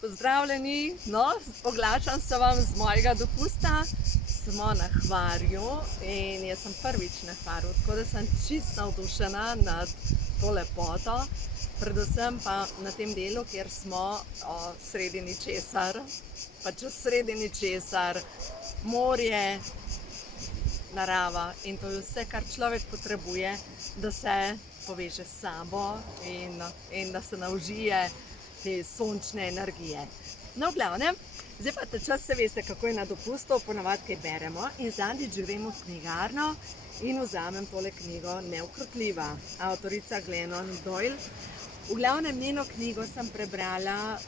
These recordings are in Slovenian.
Pozdravljeni, no, oglašam se vam z mojega dopusta. Smo na Hvarju in jaz sem prvič na Hvarju, tako da sem čisto navdušena nad to lepoto. Predvsem pa na tem delu, kjer smo sredi ničesar, pa čez sredi ničesar, morje, narava in to je vse, kar človek potrebuje, da se poveže s sabo in da se naužije te sončne energije. No, v glavnem, zdaj pa ta čas se veste, kako je na dopustu, ponavadi kaj beremo in zadnjič grem v knjigarno in vzamem tole knjigo Neukrotljiva, avtorica Glennon Doyle. V glavnem njeno knjigo sem prebrala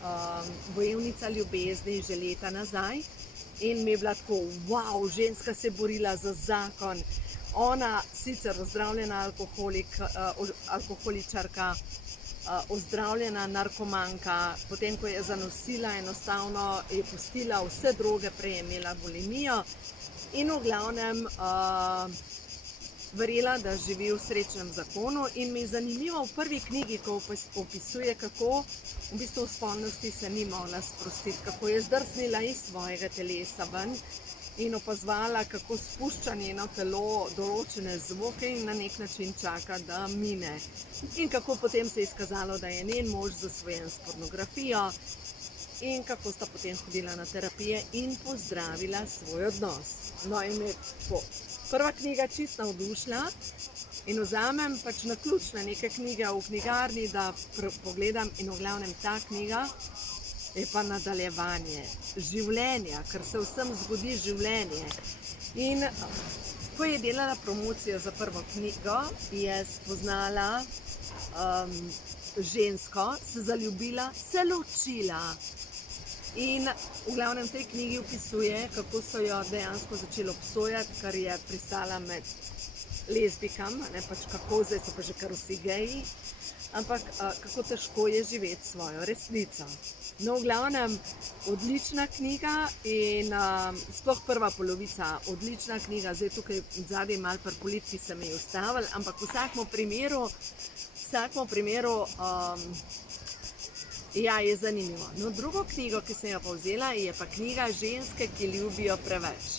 Bojevnica ljubezni že leta nazaj in mi je bila tako, wow, ženska se je borila za zakon. Ona sicer ozdravljena alkoholičarka, ozdravljena narkomanka, potem ko je zanosila, enostavno je pustila vse droge, prej je imela bulimijo in v glavnem verjela, da živi v srečnem zakonu in mi je zanimivo v prvi knjigi, ko opisuje, kako v bistvu v spolnosti se ni mogla sprostiti, kako je zdrsnila iz svojega telesa ven in opazovala, kako spušča njeno telo določene zvoke in na nek način čaka, da mine. In kako potem se je izkazalo, da je njen mož zasvojen s pornografijo in kako sta potem hodila na terapije in pozdravila svoj odnos. No in me prva knjiga čisto navdušila in vzamem pač naključne neke knjige v knjigarni, da pogledam in v glavnem ta knjiga je pa nadaljevanje življenja, ker se vsem zgodi življenje. In ko je delala promocijo za prvo knjigo, je spoznala žensko, se zaljubila, se ločila. In v glavnem tej knjigi opisuje, kako so jo dejansko začeli obsojati, ker je pristala med lezbikam, pač kako, zdaj so pa že kar vsi geji, ampak kako težko je živeti svojo resnico. No, v glavnem, odlična knjiga in sploh prva polovica, odlična knjiga, zdaj tukaj zadaj malo pri politiki se mi je ustavili, ampak v vsakem primeru ja, je zanimivo. No, drugo knjigo, ki sem jo povzela, je pa knjiga Ženske, ki ljubijo preveč.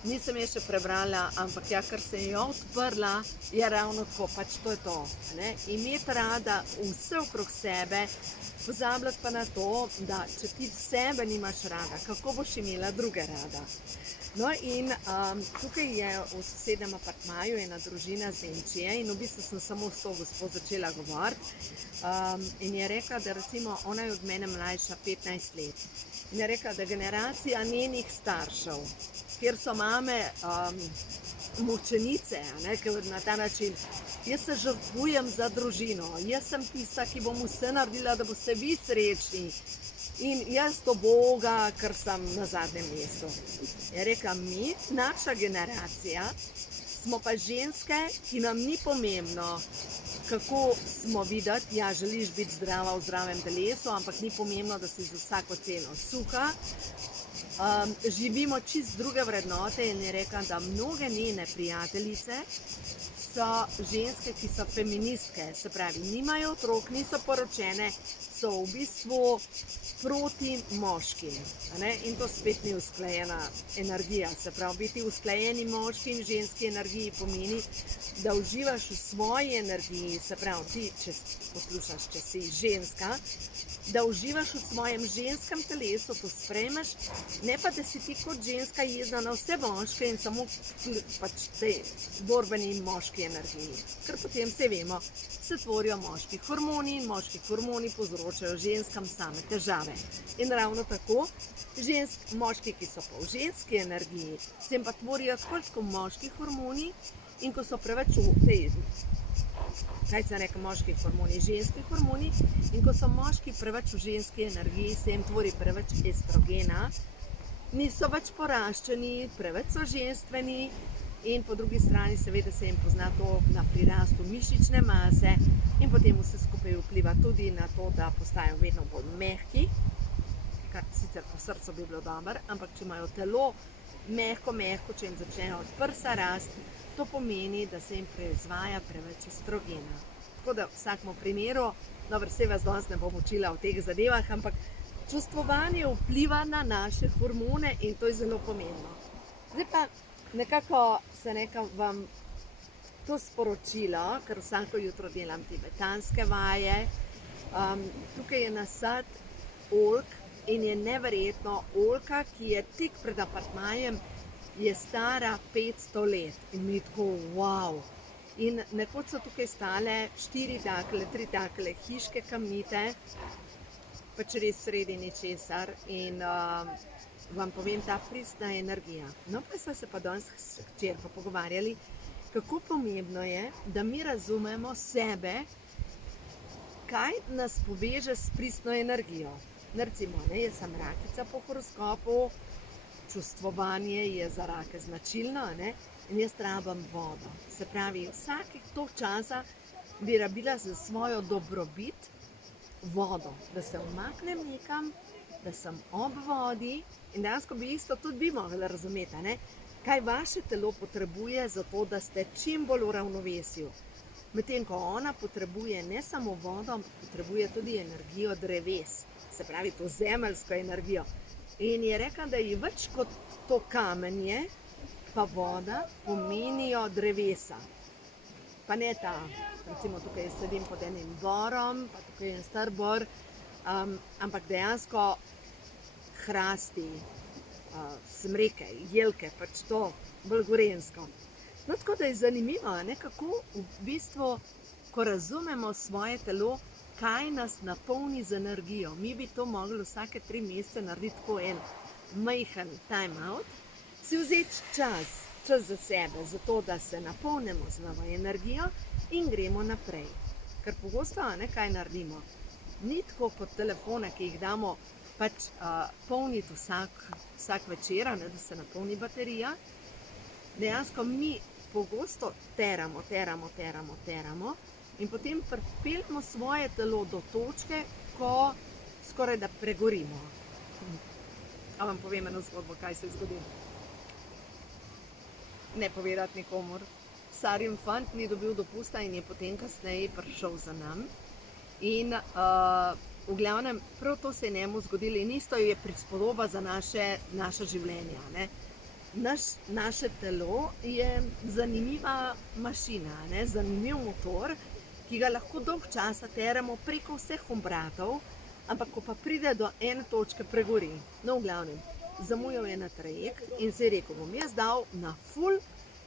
Nisem je še prebrala, ampak ja, ker sem jo odprla, je ravno tako, pač to je to. Imeti rada vse okrog sebe, pozabljati pa na to, da če ti sebe nimaš rada, kako boš imela druge rada. No in tukaj je v sosednjem apartmaju ena družina z Nemčije in v bistvu sem samo s to gospod začela govoriti in je rekla, da recimo ona je od mene mlajša 15 let in je rekla, da generacija njenih staršev, kjer so mame mučenice, na ta način, jaz se žrtvujem za družino, jaz sem tista, ki bom vse naredila, da boste vi srečni in jaz to Boga, ker sem na zadnjem mestu. Je rekla, mi, naša generacija, smo pa ženske, ki nam ni pomembno, kako smo videti, ja, želiš biti zdrava v zdravem telesu, ampak ni pomembno, da si z vsako ceno suha. Živimo čist druge vrednote in je rekla, da mnoge njene prijateljice so ženske, ki so feministke, se pravi, nimajo otrok, niso poročene, so v bistvu proti moškim. In to spet ni usklajena energija, se pravi, biti usklajeni moški in ženski energiji pomeni, da uživaš v svoji energiji, se pravi, ti, če poslušaš, če si ženska, da uživaš v svojem ženskem telesu, to sprejmeš, ne pa, da si ti kot ženska jezna na vse moške in samo pač tej borbeni moški energiji. Ker potem se vemo, se tvorijo moški hormoni in moški hormoni povzročajo ženskam same težave. In ravno tako, moški, ki so pa v ženski energiji, se jim pa tvorijo tako moški hormoni in ko so preveč v tej, kaj se reka, moški hormoni, ženski hormoni, in ko so moški preveč v ženski energiji, se jim tvori preveč estrogena, niso več poraščeni, preveč so ženstveni in po drugi strani seveda se jim pozna to na prirastu mišične mase in potem vse skupaj vpliva tudi na to, da postajajo vedno bolj mehki, kar sicer po srcu bi bilo dobro, ampak če imajo telo mehko, če jim začnejo od prsa rasti, to pomeni, da se jim proizvaja preveč estrogena. Tako da v vsakem primeru, dobro, saj vas danes ne bom učila o teh zadevah, ampak čustvovanje vpliva na naše hormone in to je zelo pomembno. Zdaj pa nekako se vam to sporočilo, ker vsako jutro delam tibetanske vaje. Tukaj je nasad oljk in je neverjetno oljka, ki je tik pred apartmajem, je stara 500 let in mi je tako wow. In nekoč so tukaj stale 3 takle hiške kamnite, pač res sredi ničesar in vam povem, ta pristna energija. No, pa smo se pa danes s hčerko pogovarjali, kako pomembno je, da mi razumemo sebe, kaj nas poveže s pristno energijo. Recimo, jaz sem rakica po horoskopu, čustvovanje je za rake značilno, in jaz rabim vodo. Se pravi, vsakih toliko časa bi rabila za svojo dobrobit vodo, da se umaknem nekam, da sem ob vodi in dejansko bi isto tudi vi mogli razumeti, kaj vaše telo potrebuje za to, da ste čim bolj v ravnovesju. Medtem ko ona potrebuje ne samo vodo, potrebuje tudi energijo dreves, se pravi to zemeljsko energijo. In je rekla, da je več kot to kamenje, pa voda pomenijo drevesa. Pa ne ta, recimo tukaj sedim pod enim borom, pa tukaj je en star bor, ampak dejansko hrasti, smreke, jelke, pač to, bolj gorensko. No, tako da je zanimivo, kako v bistvu, ko razumemo svoje telo, kaj nas napolni z energijo. Mi bi to mogli vsake 3 mesece narediti tako en majhen time out, si vzeti čas za sebe, zato da se napolnimo z novo energijo in gremo naprej. Ker pogosto, kaj naredimo? Ni tako kot telefone, ki jih damo pač polniti vsak večer, da se napolni baterija. Dejansko mi pogosto teramo in potem pripeljemo svoje telo do točke, ko skoraj da pregorimo. A vam povem eno zgodbo, kaj se je zgodilo? Ne povedati nikomur. Sarjin fant ni dobil dopusta in je potem kasneje prišel za nam. In v glavnem, prav to se je njemu zgodilo in isto je prispodoba za naše življenje. Naše telo je zanimiva mašina, zanimiv motor, ki ga lahko dolg časa teramo preko vseh obratov, ampak ko pa pride do ene točke, pregori. No, v glavnem, zamujal je na trajekt in si je rekel, bom jaz dal na ful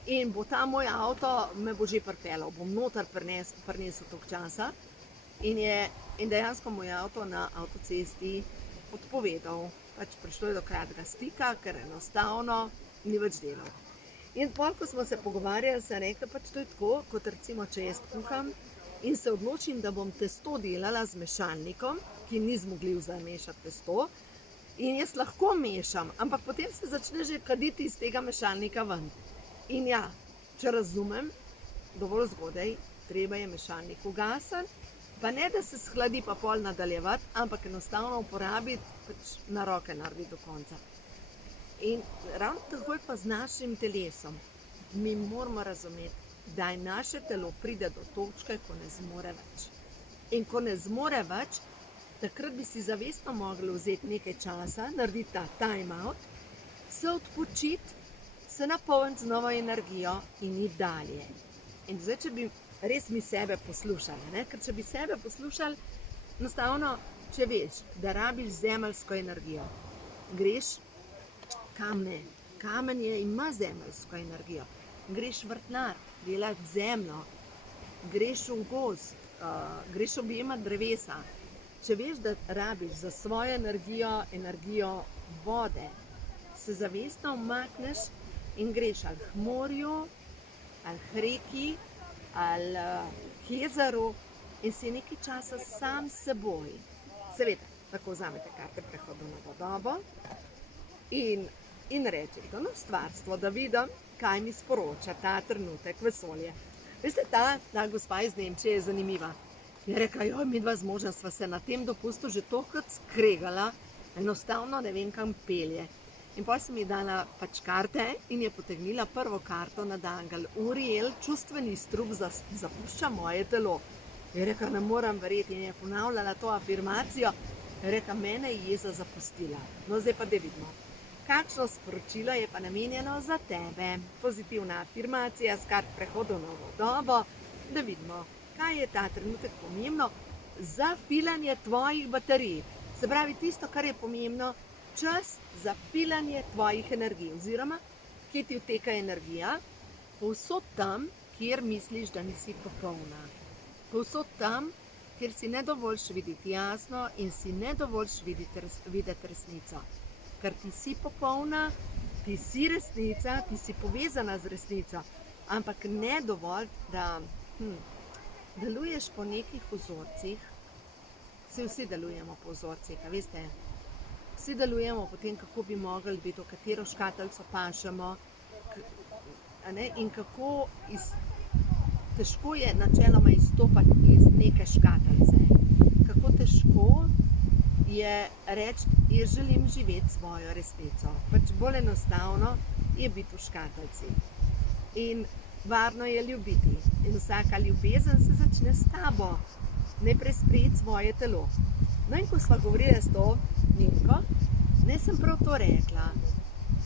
in bo ta moj avto me bo že pripeljal, bom noter prinesel toliko časa. In dejansko moj avto na avtocesti odpovedal. Pač prišlo je do kratkega stika, ker enostavno ni več delal. In pol, ko smo se pogovarjali, sem rekla, pač to je tako, kot recimo, če jaz kuham in se odločim, da bom testo delala z mešalnikom, ki ni zmogljiv za mešati testo, in jaz lahko mešam, ampak potem se začne že kaditi iz tega mešalnika ven. In ja, če razumem, dovolj zgodaj, treba je mešalnik ugasiti, pa ne, da se shladi pa pol nadaljevati, ampak enostavno uporabiti, pač na roke narediti do konca. In ravno tako je pa z našim telesom. Mi moramo razumeti, da je naše telo pride do točke, ko ne zmore več. In ko ne zmore več, takrat bi si zavestno mogli vzeti nekaj časa, narediti ta time out, se odpočiti, se napolniti z novo energijo in iti dalje. In zdaj, če bi res mi sebe poslušali, ker če bi sebe poslušali, enostavno, če veš, da rabiš zemeljsko energijo, greš kamenje ima zemeljsko energijo, greš vrtnar, delati zemljo, greš v gozd, greš objemati drevesa. Če veš, da rabiš za svojo energijo vode, se zavestno umakneš in greš ali k morju, ali k reki, ali k jezeru in si nekaj časa sam s seboj. Seveda, tako vzamete karte prehodu na vodovo in rečete, no, stvarstvo, da vidim, kaj mi sporoča ta trenutek vesolje. Veste, ta gospa iz Nemčije je zanimiva. Je rekla, joj, midva z možem sva se na tem dopustu že tolikrat skregala, enostavno ne vem, kam pelje. In potem sem ji dala pač karte in je potegnila prvo karto na dangel. Uriel, čustveni strup zapušča moje telo. Je rekla, ne moram verjeti in je ponavljala to afirmacijo. Reka, mene je jeza zapustila. No, zdaj pa da vidimo. Kakšno sporočilo je pa namenjeno za tebe? Pozitivna afirmacija, skrb prehodu v novo dobo. Da vidimo, kaj je ta trenutek pomembno za filanje tvojih baterij. Se pravi, tisto, kar je pomembno, čas za filanje tvojih energij. Oziroma, kje ti vteka energija? Povsod tam, kjer misliš, da nisi popolna. Povsod tam, kjer si ne dovoljš videti jasno in si ne dovoljš videti resnico. Ker ti si popolna, ti si resnica, ti si povezana z resnico, ampak ne dovolj, da deluješ po nekih vzorcih. Vsi delujemo po vzorcih, a veste? Vsi delujemo po tem, kako bi mogli biti, v katero škatlico pašemo, in kako težko je načeloma izstopati iz neke škatlice. Kako težko je reči, jaz želim živeti svojo resnico. Pač bolj enostavno je biti v škatlici. In varno je ljubiti. In vsaka ljubezen se začne s tabo. Najprej sprejeti svoje telo. No in ko sva govorila s to Ninko, ne sem prav to rekla,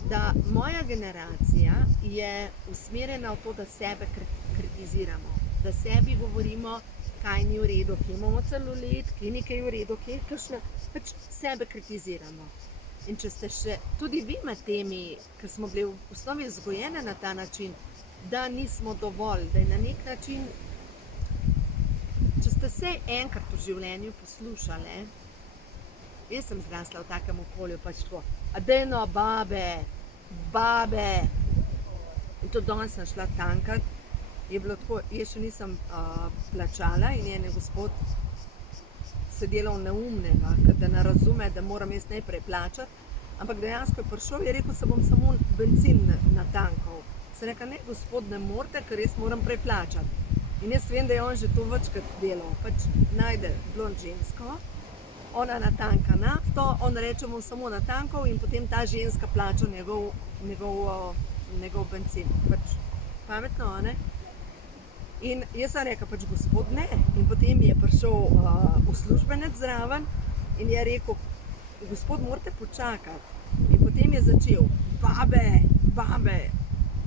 da moja generacija je usmerjena v to, da sebe kritiziramo, da sebi govorimo, kaj ni v redu, kje imamo celulit, kje nekaj v redu, kje je kakšno, pač sebe kritiziramo. In če ste še tudi vi med temi, ki smo bili v osnovi vzgojene na ta način, da nismo dovolj, da je na nek način, če ste se enkrat v življenju poslušali, jaz sem zrasla v takem okolju, pač tako, adeno, babe, in to danes sem šla tankat, je bilo tako, jaz še nisem plačala in je gospod se delal neumnega, da ne razume, da moram jaz najprej plačati, ampak dejansko je prišel, je rekel, se bom samo benzin natankal. Se reka, ne gospod, ne morete, ker jaz moram prej plačati. In jaz vem, da je on že to večkrat delal, pač najde blond žensko, ona natanka nafto, on reče mu samo natankal in potem ta ženska plača njegov benzin. Pač pametno, a ne? In jaz sem rekla, pač gospod ne. In potem je prišel uslužbenec zraven in je rekel, gospod, morate počakati. In potem je začel, babe,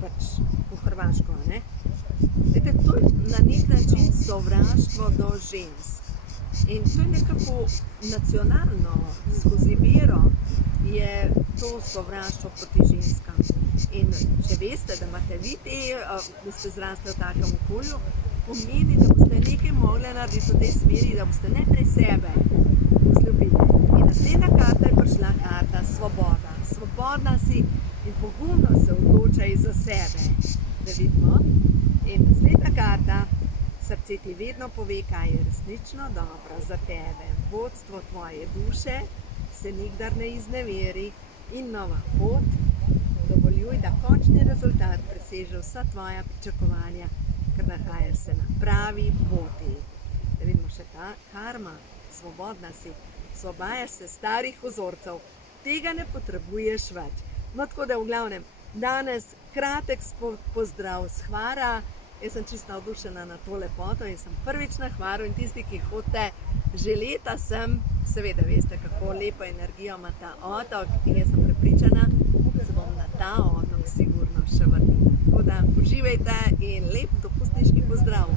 pač po hrvaško, a ne? Vete, to je na nek način sovraštvo do žensk. In to je nekako nacionalno, skozi vero je to sovraštvo proti ženskam. In če veste, da imate vi da ste zrasli v takem okolju, pomeni, da boste nekaj mogli narediti v tej smeri, da boste najprej sebe vzljubili. In naslednja karta je prišla karta svoboda. Svobodna si in pogumno se odločaj za sebe. Da vidimo. In naslednja karta, srce ti vedno pove, kaj je resnično dobro za tebe. Vodstvo tvoje duše se nikdar ne izneveri in nova pot dovoljuj, da končni rezultat preseže vsa tvoja pričakovanja, ker nahajaš se na pravi poti. Da vidimo še ta karma, svobodna si, osvobajaš se starih vzorcev, tega ne potrebuješ več. No, tako da v glavnem, danes kratek pozdrav s Hvara. Jaz sem čisto navdušena na to lepoto in sem prvič na Hvaru in tisti, ki hodite že leta sem, seveda veste, kako lepo energijo ima ta otok in jaz sem prepričana, da se bom na ta otok sigurno še vrnila. Tako da uživajte in lep dopustniški pozdrav!